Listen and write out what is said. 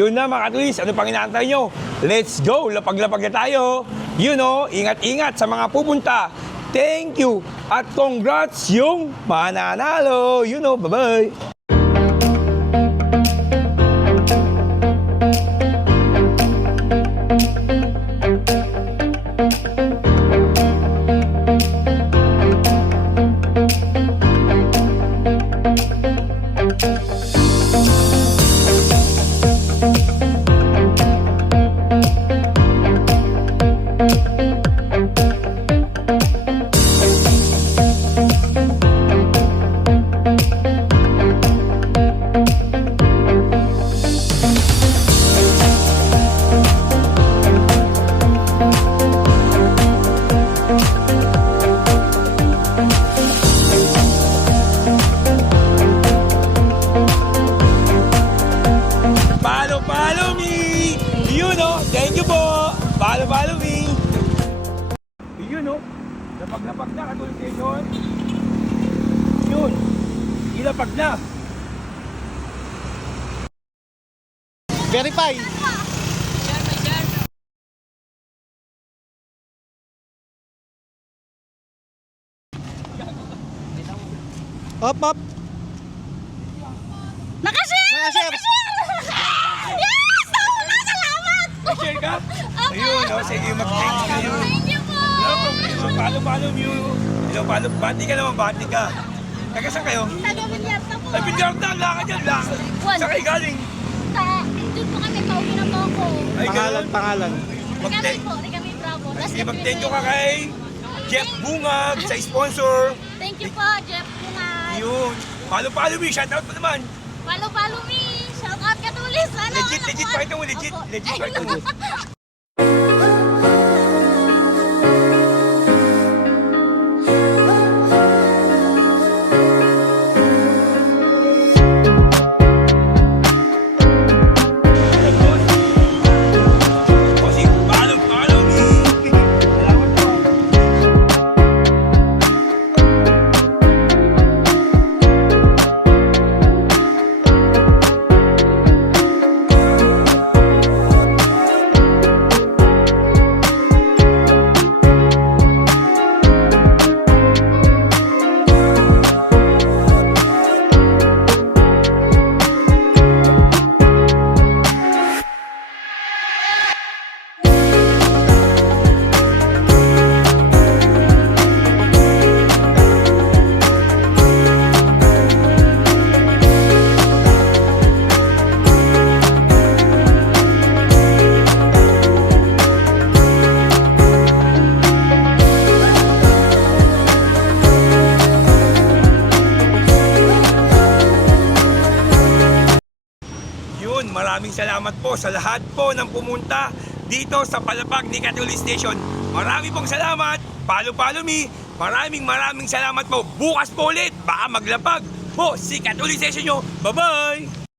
Yun na mga katulis, ano pang inaantay nyo? Let's go! Lapag-lapag na tayo! Ingat-ingat sa mga pupunta. Thank you! At congrats yung mananalo! Bye-bye! Follow me! Thank you po! Follow me! Lapag-lapag na katulad station. Ilapag na! Verify. Up. Nakashare! Nakashare! Yes! Salamat! Share ka? Sige, mag-thank you. Thank you po! No problem. Follow me. Bati ka naman, bati ka. Taga saan kayo? Taga-Bilyarta po. Ay, Binyarta, lakad yan, lakad. Saan kayo galing? Doon po kami, pauwi na po ako. Ay, Pangalan. Rigami Bravo. Sige, mag-thank you ka kay Jeff Bungag sa sponsor. Thank you po, Jeff Bunay. Yun. Follow me, shoutout mo naman. Follow me. Shout out ka tulis. Legit, pakita mo, legit pakita mo. Follow me. Salamat po. Maraming salamat po sa lahat po ng pumunta dito sa palapag ni Catuli Station. Marami pong salamat. Follow me. Maraming salamat po. Bukas po ulit, baka maglapag po si Catuli Station nyo. Bye-bye!